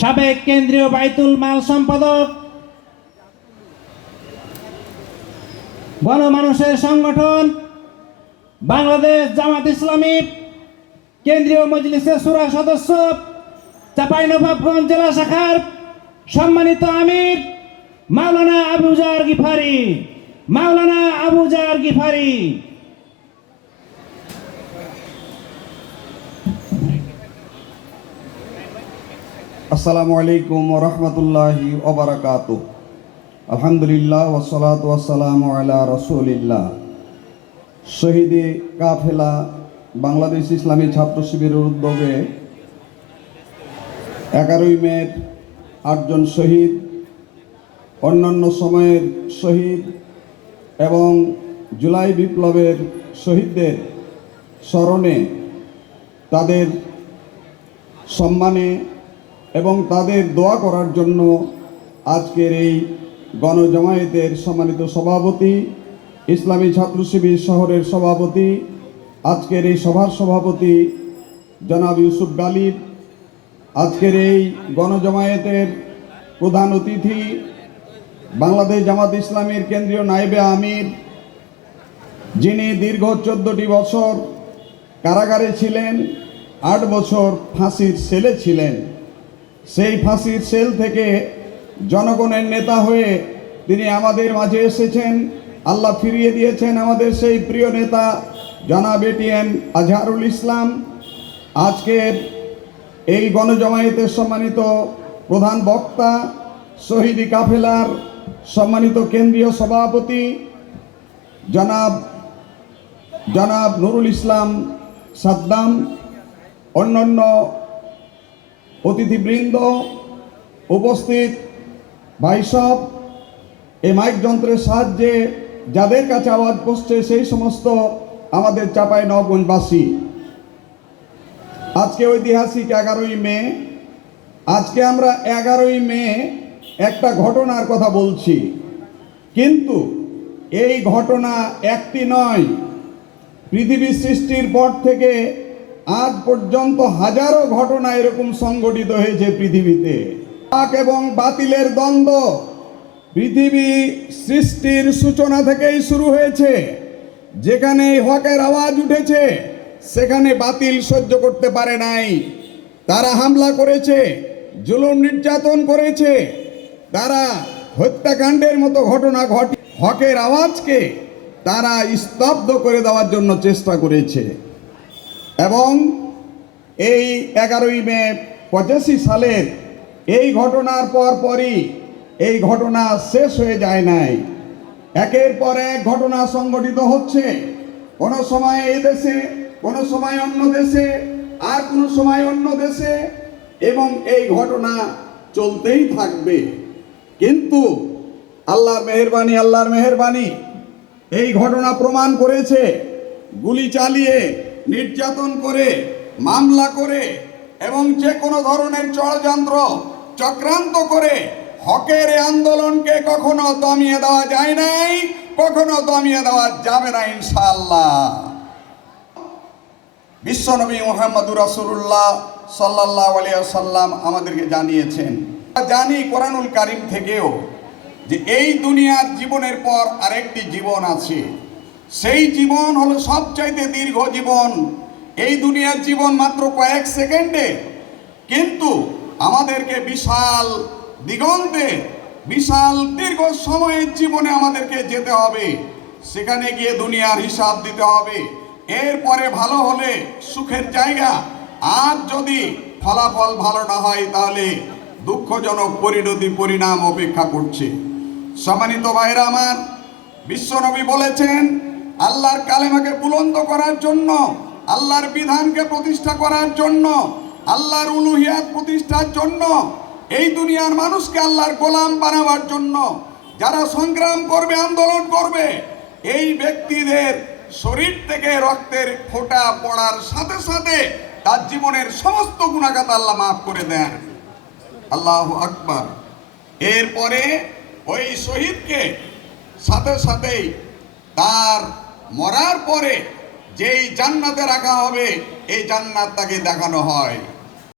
সাবেক কেন্দ্রীয় বাইতুল মাল সম্পাদক, গণমানুষের সংগঠন বাংলাদেশ জামাত ইসলামী কেন্দ্রীয় মজলিসের শুরা সদস্য, চাঁপাইনবাবগঞ্জ জেলা শাখার সম্মানিত আমির মাওলানা আবু জার গিফারি, মাওলানা আবু জার গিফারি। আসসালামু আলাইকুম ওয়া রাহমাতুল্লাহি ওয়া বারাকাতুহু। আলহামদুলিল্লাহ ওয়াসসালাতু ওয়াসসালামু আলা রাসূলিল্লাহ। শহীদে কাফেলা বাংলাদেশ ইসলামী ছাত্র শিবিরের উদ্যোগে 11ই মে 8জন শহীদ, অন্যান্য সময়ের শহীদ এবং জুলাই বিপ্লবের শহীদদের স্মরণে, তাদের সম্মানে এবং তাদের দোয়া করার জন্য আজকের এই গণজামায়াতের সম্মানিত সভাপতি, ইসলামী ছাত্র শিবির শহরের সভাপতি, আজকের এই সভার সভাপতি জনাব ইউসুফ গালিব, আজকের এই গণজামায়াতের প্রধান অতিথি বাংলাদেশ জামাত ইসলামীর কেন্দ্রীয় নায়েবে আমির, যিনি দীর্ঘ 14টি বছর কারাগারে ছিলেন, 8 বছর ফাঁসির সেলে ছিলেন। সেই ফাঁসির সেল থেকে জনগণের নেতা হয়ে তিনি আমাদের মাঝে এসেছেন। আল্লাহ ফিরিয়ে দিয়েছেন আমাদের সেই প্রিয় নেতা জনাব এটিএম আজহারুল ইসলাম। আজকের এই গণজামায়াতের সম্মানিত প্রধান বক্তা, শহীদি কাফেলার সম্মানিত কেন্দ্রীয় সভাপতি জনাব নুরুল ইসলাম সাদ্দাম, অন্যান্য অতিথিবৃন্দ, উপস্থিত ভাইসব, এই মাইক যন্ত্রের সাহায্যে যাদের কাছে আওয়াজ পৌঁছছে সেই সমস্ত আমাদের চাঁপাইনবাবগঞ্জবাসী, আজকে ঐতিহাসিক 11ই মে। আজকে আমরা 11ই মে একটা ঘটনার কথা বলছি, কিন্তু এই ঘটনা একটি নয়। পৃথিবী সৃষ্টির পর থেকে আজ পর্যন্ত হাজারো ঘটনা এরকম সংঘটিত হয়েছে পৃথিবীতে। হক এবং বাতিলের দ্বন্দ্ব পৃথিবী সৃষ্টির সূচনা থেকেই শুরু হয়েছে। যেখানে হকের আওয়াজ উঠেছে সেখানে বাতিল সহ্য করতে পারে নাই, তারা হামলা করেছে, জুলুম নির্যাতন করেছে, তারা হত্যাকাণ্ডের মতো ঘটনা ঘটে হকের আওয়াজকে তারা স্তব্ধ করে দেওয়ার জন্য চেষ্টা করেছে। এবং এই 11ই মে 85 সালের এই ঘটনার পরই এই ঘটনা শেষ হয়ে যায় নাই। একের পর এক ঘটনা সংঘটিত হচ্ছে, কোনো সময় এই দেশে, কোনো সময় অন্য দেশে, আর কোনো সময় অন্য দেশে, এবং এই ঘটনা চলতেই থাকবে। কিন্তু আল্লাহর মেহেরবানি এই ঘটনা প্রমাণ করেছে, গুলি চালিয়ে, নির্যাতন করে, মামলা করে এবং যে কোনো ধরনের ষড়যন্ত্র চক্রান্ত করে হকের আন্দোলনকে কখনো দমিয়ে দেওয়া যায় নাই, কখনো দমিয়ে দেওয়া যাবে না ইনশাআল্লাহ। বিশ্বনবী মুহাম্মদুর রাসূলুল্লাহ সাল্লাল্লাহু আলাইহি ওয়াসাল্লাম আমাদেরকে জানিয়েছেন, জানি কোরআনুল কারীম থেকেও, যে এই দুনিয়ার জীবনের পর আরেকটি জীবন আছে। সেই জীবন হলো সবচাইতে দীর্ঘ জীবন। এই দুনিয়ার জীবন মাত্র কয়েক সেকেন্ডে, কিন্তু আমাদেরকে বিশাল দিগন্তে, বিশাল দীর্ঘ সময়ের জীবনে আমাদেরকে যেতে হবে। সেখানে গিয়ে দুনিয়ার হিসাব দিতে হবে। এরপরে ভালো হলে সুখের জায়গা, আর যদি ফলাফল ভালো না হয় তাহলে দুঃখজনক পরিণাম অপেক্ষা করছে। সম্মানিত ভাইরা আমার, বিশ্বনবী বলেছেন, আল্লাহর কালেমাকে বুলন্দ করার জন্য, আল্লাহর বিধানকে প্রতিষ্ঠা করার জন্য, আল্লাহর উলুহিয়াত প্রতিষ্ঠার জন্য, এই দুনিয়ার মানুষকে আল্লাহর গোলাম বানাবার জন্য যারা সংগ্রাম করবে, আন্দোলন করবে, এই ব্যক্তিদের শরীর থেকে রক্তের ফোঁটা পড়ার সাথে সাথে তার জীবনের সমস্ত গুনাহগাত আল্লাহ মাফ করে দেন। আল্লাহু আকবার। এরপরে ওই শহীদকে সাথে সাথেই তার মরার পরে যেই জান্নাতে রাখা হবে, এই জান্নাত তাকে দেখানো হয়।